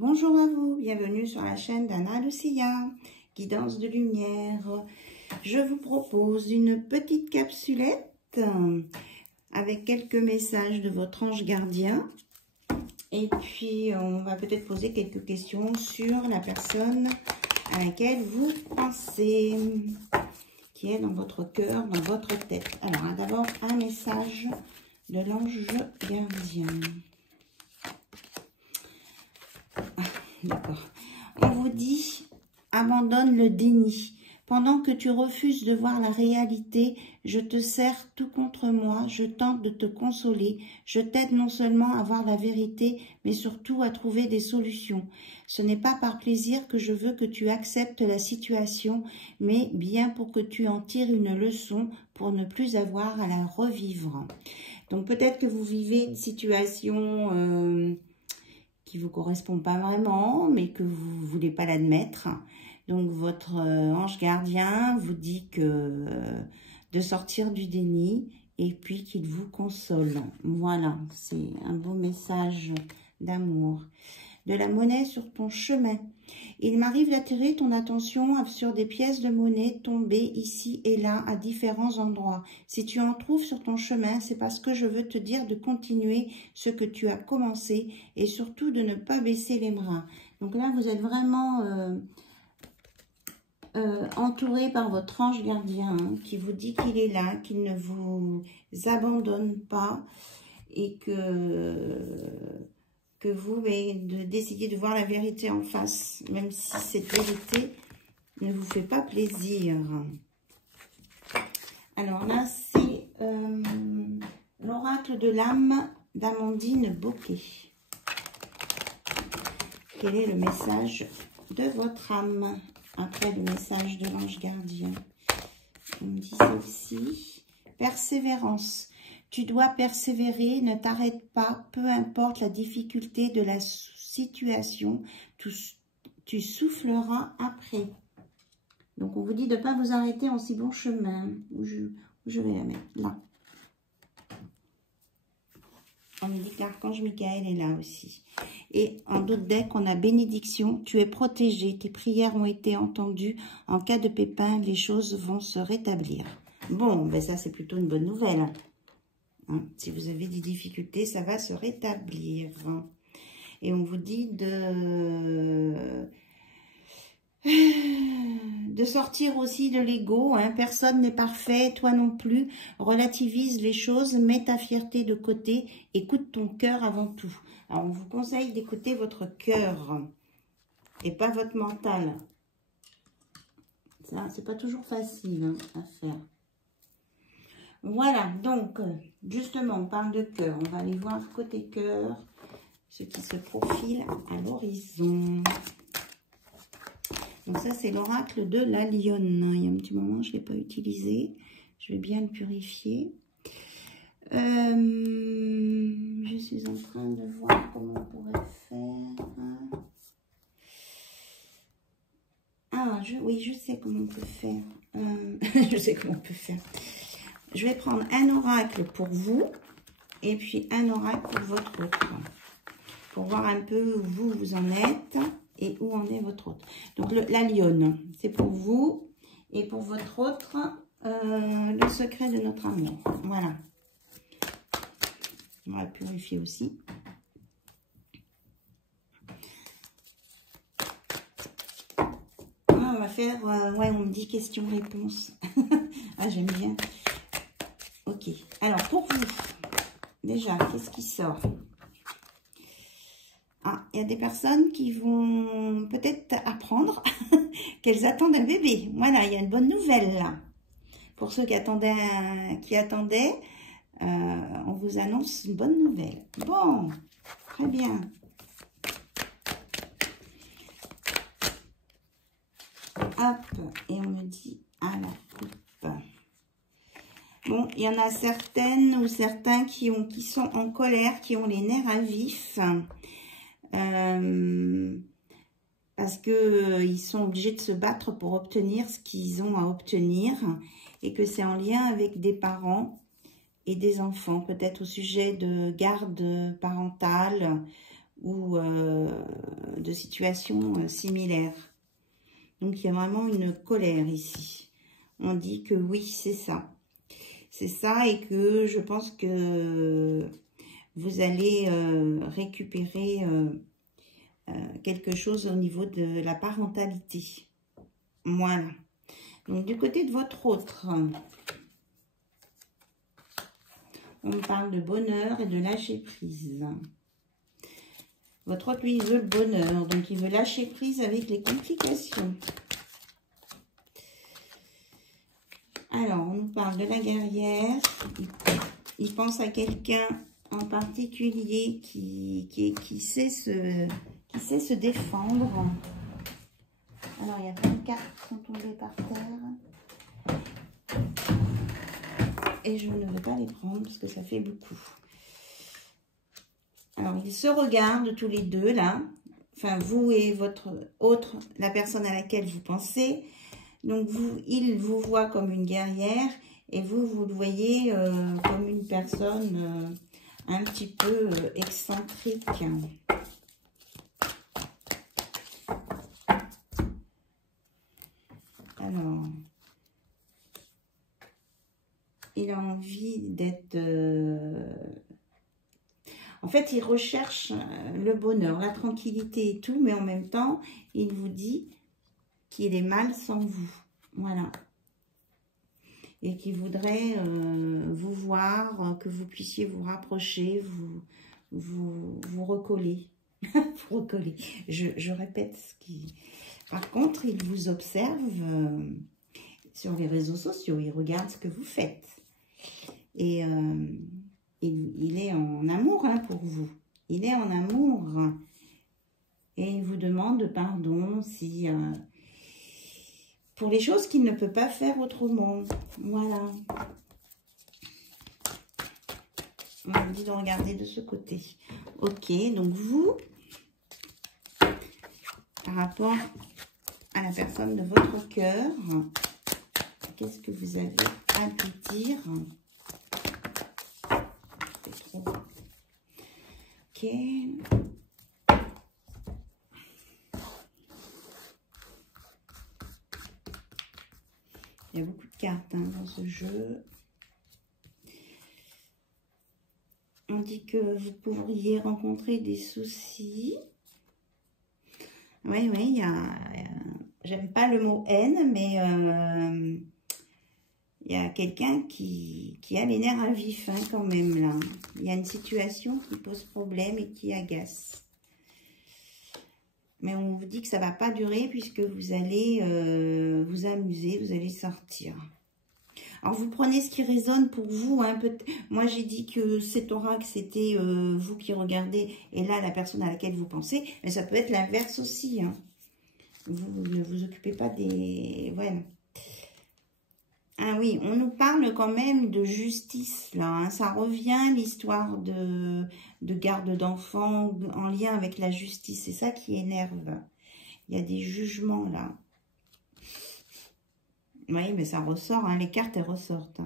Bonjour à vous, bienvenue sur la chaîne d'Anna Lucia, guidance de lumière. Je vous propose une petite capsulette avec quelques messages de votre ange gardien. Et puis, on va peut-être poser quelques questions sur la personne à laquelle vous pensez, qui est dans votre cœur, dans votre tête. Alors, d'abord, un message de l'ange gardien. D'accord. On vous dit, abandonne le déni. Pendant que tu refuses de voir la réalité, je te serre tout contre moi, je tente de te consoler, je t'aide non seulement à voir la vérité, mais surtout à trouver des solutions. Ce n'est pas par plaisir que je veux que tu acceptes la situation, mais bien pour que tu en tires une leçon pour ne plus avoir à la revivre. Donc peut-être que vous vivez une situation qui ne vous correspond pas vraiment, mais que vous ne voulez pas l'admettre. Donc, votre ange gardien vous dit que de sortir du déni et puis qu'il vous console. Voilà, c'est un beau message d'amour. De la monnaie sur ton chemin. Il m'arrive d'attirer ton attention sur des pièces de monnaie tombées ici et là à différents endroits. Si tu en trouves sur ton chemin, c'est parce que je veux te dire de continuer ce que tu as commencé et surtout de ne pas baisser les bras. Donc là, vous êtes vraiment entouré par votre ange gardien qui vous dit qu'il est là, qu'il ne vous abandonne pas et que vous décidez de voir la vérité en face, même si cette vérité ne vous fait pas plaisir. Alors là, c'est l'oracle de l'âme d'Amandine Bocquet. Quel est le message de votre âme après le message de l'ange gardien? On me dit celle-ci, persévérance. Tu dois persévérer, ne t'arrête pas, peu importe la difficulté de la situation, tu souffleras après. Donc, on vous dit de ne pas vous arrêter en si bon chemin. Où je vais la mettre là. On me dit que l'archange Michael est là aussi. Et en d'autres decks, on a bénédiction. Tu es protégé, tes prières ont été entendues. En cas de pépin, les choses vont se rétablir. Bon, ben ça, c'est plutôt une bonne nouvelle. Si vous avez des difficultés, ça va se rétablir. Et on vous dit de sortir aussi de l'ego. Personne n'est parfait, toi non plus. Relativise les choses, mets ta fierté de côté. Écoute ton cœur avant tout. Alors, on vous conseille d'écouter votre cœur et pas votre mental. Ça, c'est pas toujours facile à faire. Voilà, donc, justement, on parle de cœur. On va aller voir côté cœur, ce qui se profile à l'horizon. Donc ça, c'est l'oracle de la lionne. Il y a un petit moment, je ne l'ai pas utilisé. Je vais bien le purifier. Je suis en train de voir comment on pourrait faire. Ah, oui, je sais comment on peut faire. Je sais comment on peut faire. Je vais prendre un oracle pour vous et puis un oracle pour votre autre. Pour voir un peu où vous en êtes et où en est votre autre. Donc, la lionne, c'est pour vous. Et pour votre autre, le secret de notre amour. Voilà. On va purifier aussi. On va faire, ouais, on me dit question-réponse. Ah, j'aime bien. Ok, alors pour vous, déjà, qu'est-ce qui sort? Ah, il y a des personnes qui vont peut-être apprendre qu'elles attendent un bébé. Voilà, il y a une bonne nouvelle là. Pour ceux qui attendaient, on vous annonce une bonne nouvelle. Bon, très bien. Hop, et on me dit à la coupe. Bon, il y en a certaines ou certains qui sont en colère, qui ont les nerfs à vif. Parce qu'ils sont obligés de se battre pour obtenir ce qu'ils ont à obtenir. Et que c'est en lien avec des parents et des enfants. Peut-être au sujet de garde parentale ou de situations similaires. Donc, il y a vraiment une colère ici. On dit que oui, c'est ça. C'est ça et que je pense que vous allez récupérer quelque chose au niveau de la parentalité. Voilà. Donc, du côté de votre autre, on parle de bonheur et de lâcher prise. Votre autre, lui, il veut le bonheur. Donc, il veut lâcher prise avec les complications. Alors, on nous parle de la guerrière. Il pense à quelqu'un en particulier qui sait se défendre. Alors, il y a plein de cartes qui sont tombées par terre. Et je ne vais pas les prendre parce que ça fait beaucoup. Alors, ils se regardent tous les deux, là. Enfin, vous et votre autre, la personne à laquelle vous pensez. Donc, il vous voit comme une guerrière et vous le voyez comme une personne un petit peu excentrique. Alors, il a envie d'être... En fait, il recherche le bonheur, la tranquillité et tout, mais en même temps, il vous dit qu'il est mal sans vous. Voilà. Et qu'il voudrait vous voir, que vous puissiez vous rapprocher, vous recoller. Vous recoller. Je répète ce qui... Par contre, il vous observe sur les réseaux sociaux. Il regarde ce que vous faites. Et il est en amour pour vous. Il est en amour. Et il vous demande pardon si... pour les choses qu'il ne peut pas faire autrement. Voilà. On vous dit de regarder de ce côté. Ok, donc vous, par rapport à la personne de votre cœur, qu'est-ce que vous avez à lui dire? C'est trop. Ok. Il y a beaucoup de cartes dans ce jeu. On dit que vous pourriez rencontrer des soucis. Oui, il y a... J'aime pas le mot haine, mais il y a quelqu'un qui a les nerfs à vif quand même, là. Il y a une situation qui pose problème et qui agace. Mais on vous dit que ça ne va pas durer puisque vous allez vous amuser, vous allez sortir. Alors, vous prenez ce qui résonne pour vous. Moi, j'ai dit que cet oracle, c'était vous qui regardez. Et là, la personne à laquelle vous pensez. Mais ça peut être l'inverse aussi. Vous ne vous occupez pas des... Voilà. Ah oui, on nous parle quand même de justice, là. Ça revient, l'histoire de garde d'enfants en lien avec la justice. C'est ça qui énerve. Il y a des jugements, là. Oui, mais ça ressort, les cartes, elles ressortent.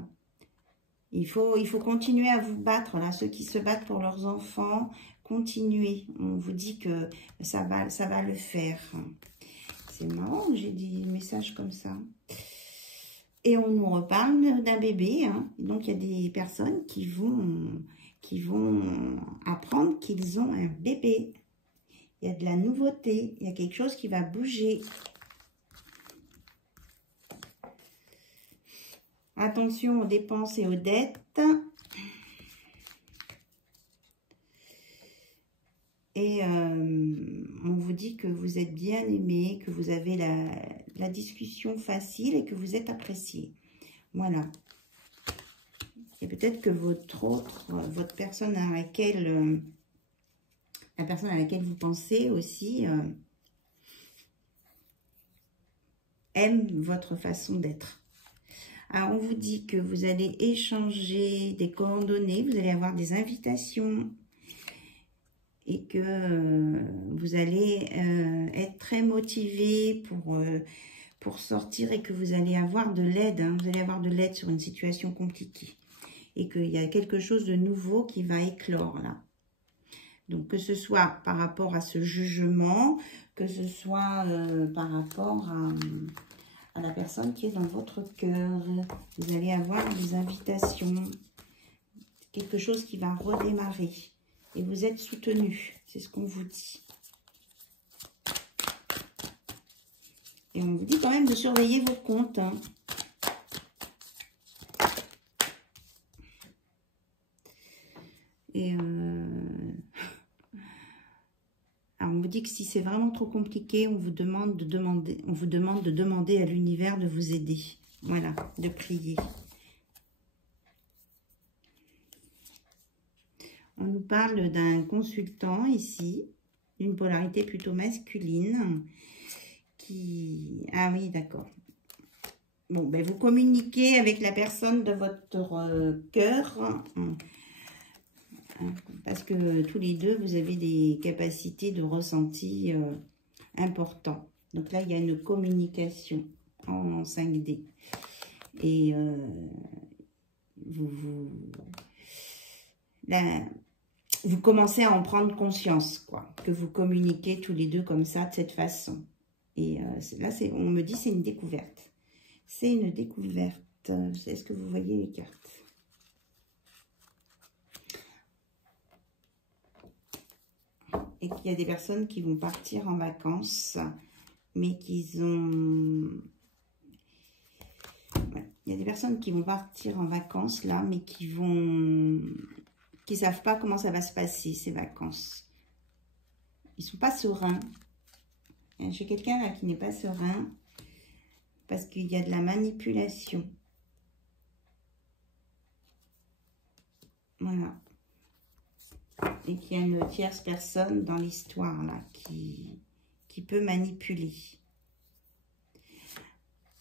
Il faut continuer à vous battre, là. Ceux qui se battent pour leurs enfants, continuez. On vous dit que ça va le faire. C'est marrant que j'ai des messages comme ça. Et on nous reparle d'un bébé. Donc, il y a des personnes qui vont apprendre qu'ils ont un bébé. Il y a de la nouveauté. Il y a quelque chose qui va bouger. Attention aux dépenses et aux dettes. Et on vous dit que vous êtes bien aimé, que vous avez la discussion facile et que vous êtes apprécié. Voilà. Et peut-être que votre personne à laquelle... la personne à laquelle vous pensez aussi aime votre façon d'être. Alors, on vous dit que vous allez échanger des coordonnées, vous allez avoir des invitations et que vous allez être très motivé pour sortir et que vous allez avoir de l'aide. Vous allez avoir de l'aide sur une situation compliquée et qu'il y a quelque chose de nouveau qui va éclore là. Donc, que ce soit par rapport à ce jugement, que ce soit par rapport à la personne qui est dans votre cœur. Vous allez avoir des invitations, quelque chose qui va redémarrer. Et vous êtes soutenu, c'est ce qu'on vous dit. Et on vous dit quand même de surveiller vos comptes. Hein. Et alors on vous dit que si c'est vraiment trop compliqué, on vous demande de demander à l'univers de vous aider. Voilà, de prier. On nous parle d'un consultant ici, d'une polarité plutôt masculine, qui... Ah oui, d'accord. Bon, ben vous communiquez avec la personne de votre cœur, parce que tous les deux, vous avez des capacités de ressenti importantes. Donc là, il y a une communication en 5D. Et vous commencez à en prendre conscience, quoi, que vous communiquez tous les deux comme ça, de cette façon. Et là, on me dit c'est une découverte. C'est une découverte. Est-ce que vous voyez les cartes? Et qu'il y a des personnes qui vont partir en vacances, mais qu'ils ont... Ouais. Il y a des personnes qui vont partir en vacances, là, mais qui ne savent pas comment ça va se passer, ces vacances. Ils ne sont pas sereins. J'ai quelqu'un là qui n'est pas serein, parce qu'il y a de la manipulation. Voilà. Et qu'il y a une tierce personne dans l'histoire, là, qui peut manipuler.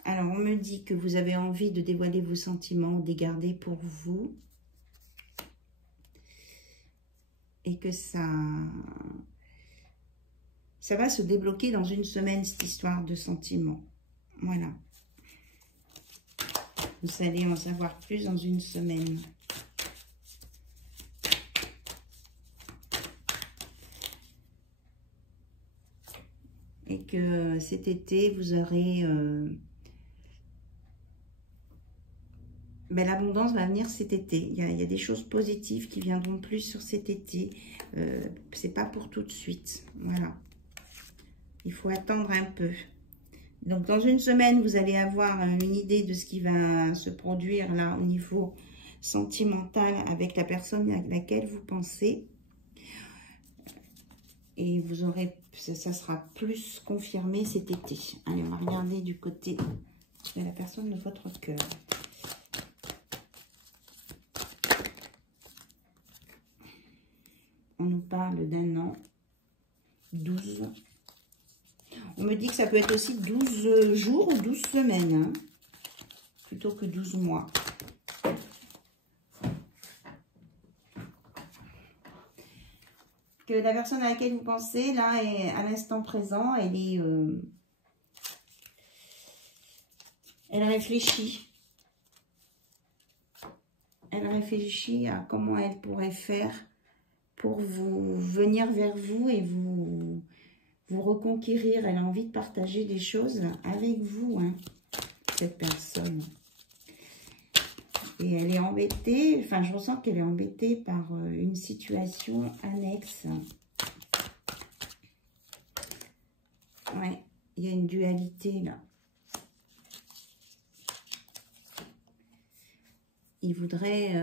Alors, on me dit que vous avez envie de dévoiler vos sentiments, de les garder pour vous. Et que ça va se débloquer dans une semaine, cette histoire de sentiments. Voilà. Vous allez en savoir plus dans une semaine. Et que cet été, vous aurez... l'abondance va venir cet été. Il y a des choses positives qui viendront plus sur cet été. C'est pas pour tout de suite. Voilà. Il faut attendre un peu. Donc, dans une semaine, vous allez avoir une idée de ce qui va se produire là au niveau sentimental avec la personne à laquelle vous pensez. Et vous aurez, ça sera plus confirmé cet été. Allez, on va regarder du côté de la personne de votre cœur. On nous parle d'un an, 12. On me dit que ça peut être aussi 12 jours ou 12 semaines, hein, plutôt que 12 mois. Que la personne à laquelle vous pensez, là, est à l'instant présent, elle réfléchit. Elle réfléchit à comment elle pourrait faire pour vous venir vers vous et vous reconquérir. Elle a envie de partager des choses avec vous, hein, cette personne. Et elle est embêtée, enfin je ressens qu'elle est embêtée par une situation annexe. Ouais, il y a une dualité là. Il voudrait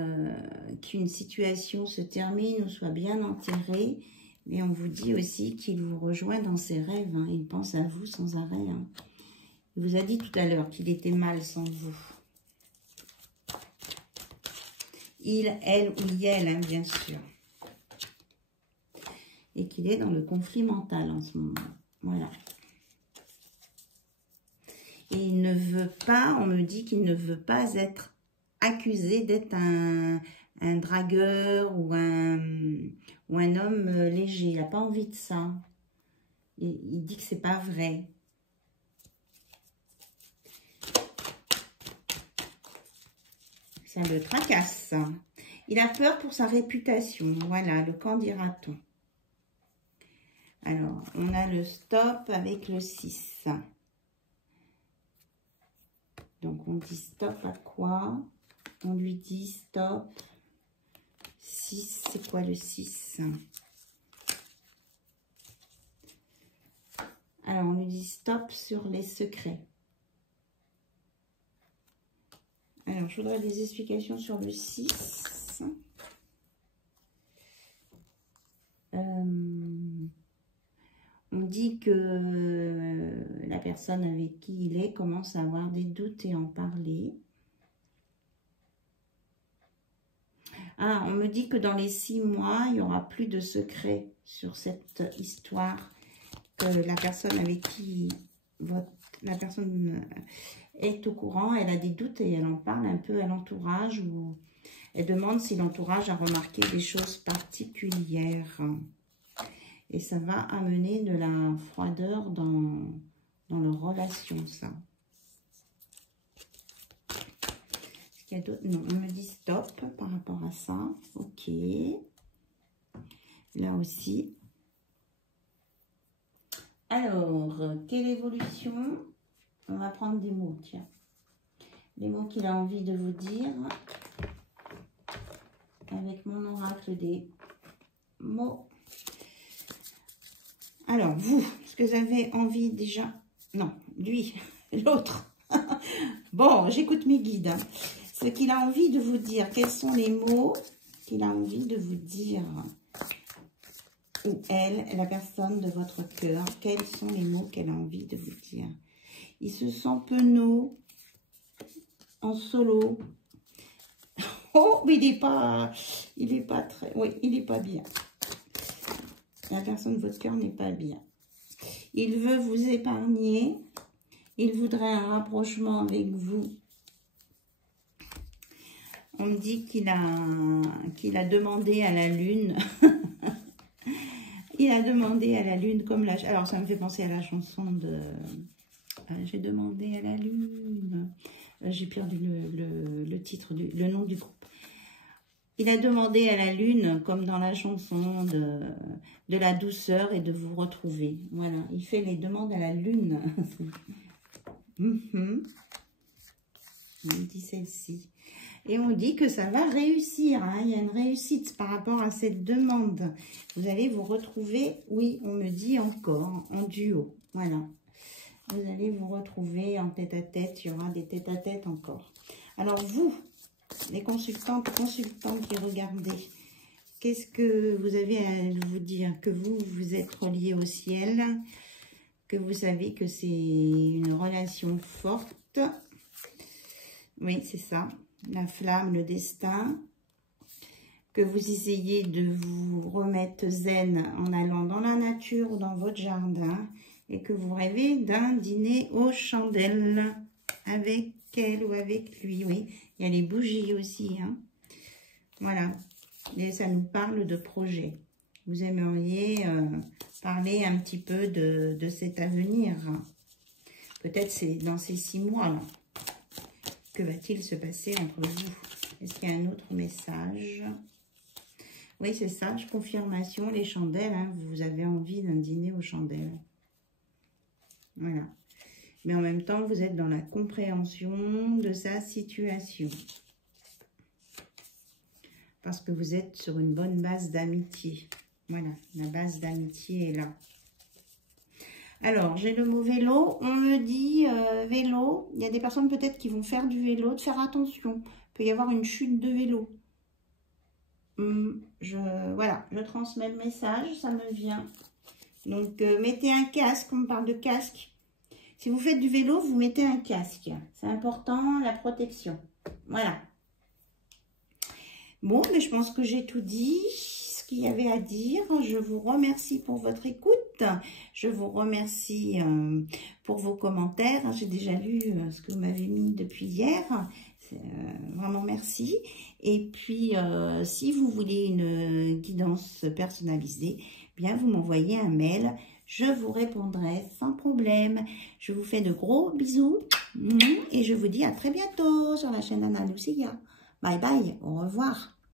qu'une situation se termine ou soit bien enterrée. Mais on vous dit aussi qu'il vous rejoint dans ses rêves. Hein. Il pense à vous sans arrêt. Hein. Il vous a dit tout à l'heure qu'il était mal sans vous. Il, elle ou elle, hein, bien sûr. Et qu'il est dans le conflit mental en ce moment. Voilà. Et il ne veut pas, on me dit qu'il ne veut pas être accusé d'être un dragueur ou un homme léger. Il n'a pas envie de ça. Il dit que c'est pas vrai. Ça le tracasse. Il a peur pour sa réputation. Voilà, le qu'en dira-t-on. Alors, on a le stop avec le 6. Donc, on dit stop à quoi? On lui dit stop. 6, c'est quoi le 6? Alors, on lui dit stop sur les secrets. Alors, je voudrais des explications sur le 6. On dit que la personne avec qui il est commence à avoir des doutes et en parler. Ah, on me dit que dans les 6 mois, il n'y aura plus de secrets sur cette histoire. Que la personne avec qui la personne est au courant, elle a des doutes et elle en parle un peu à l'entourage ou elle demande si l'entourage a remarqué des choses particulières. Et ça va amener de la froideur dans leur relation, ça. Est-ce qu'il y a d'autres? Non, on me dit stop par rapport à ça. Ok. Là aussi. Alors, quelle évolution? On va prendre des mots, tiens. Les mots qu'il a envie de vous dire. Avec mon oracle des mots. Alors, vous, ce que vous avez envie déjà... Non, lui, l'autre. Bon, j'écoute mes guides. Hein. Ce qu'il a envie de vous dire, quels sont les mots qu'il a envie de vous dire? Ou elle, la personne de votre cœur, quels sont les mots qu'elle a envie de vous dire? Il se sent penaud, en solo. Oh, mais il n'est pas très... Oui, il n'est pas bien. La personne de votre cœur n'est pas bien. Il veut vous épargner. Il voudrait un rapprochement avec vous. On me dit qu'il a demandé à la lune. Il a demandé à la lune comme la... Alors, ça me fait penser à la chanson de... J'ai demandé à la lune. J'ai perdu le titre, le nom du groupe. Il a demandé à la lune, comme dans la chanson, de la douceur et de vous retrouver. Voilà, il fait les demandes à la lune. On dit celle-ci. Et on dit que ça va réussir. Hein. Il y a une réussite par rapport à cette demande. Vous allez vous retrouver, oui, on me dit encore, en duo. Voilà. Vous allez vous retrouver en tête-à-tête. Il y aura des tête-à-tête encore. Alors vous, les consultants qui regardez, qu'est-ce que vous avez à vous dire? Que vous êtes reliés au ciel, que vous savez que c'est une relation forte. Oui, c'est ça. La flamme, le destin. Que vous essayez de vous remettre zen en allant dans la nature ou dans votre jardin. Et que vous rêvez d'un dîner aux chandelles avec elle ou avec lui. Oui, il y a les bougies aussi. Hein. Voilà. Et ça nous parle de projet. Vous aimeriez parler un petit peu de cet avenir. Peut-être c'est dans ces 6 mois là. Que va-t-il se passer entre vous? Est-ce qu'il y a un autre message? Oui, c'est ça. Confirmation, les chandelles. Hein, vous avez envie d'un dîner aux chandelles. Voilà. Mais en même temps, vous êtes dans la compréhension de sa situation. Parce que vous êtes sur une bonne base d'amitié. Voilà, la base d'amitié est là. Alors, j'ai le mot vélo. On me dit vélo. Il y a des personnes peut-être qui vont faire du vélo. De faire attention. Il peut y avoir une chute de vélo. Voilà, je transmets le message. Ça me vient. Donc, mettez un casque. On me parle de casque. Si vous faites du vélo, vous mettez un casque. C'est important, la protection. Voilà. Bon, mais je pense que j'ai tout dit, ce qu'il y avait à dire. Je vous remercie pour votre écoute. Je vous remercie pour vos commentaires. J'ai déjà lu ce que vous m'avez mis depuis hier. Vraiment merci. Et puis, si vous voulez une guidance personnalisée, bien vous m'envoyez un mail. Je vous répondrai sans problème. Je vous fais de gros bisous. Et je vous dis à très bientôt sur la chaîne Anna Lucia. Bye bye, au revoir.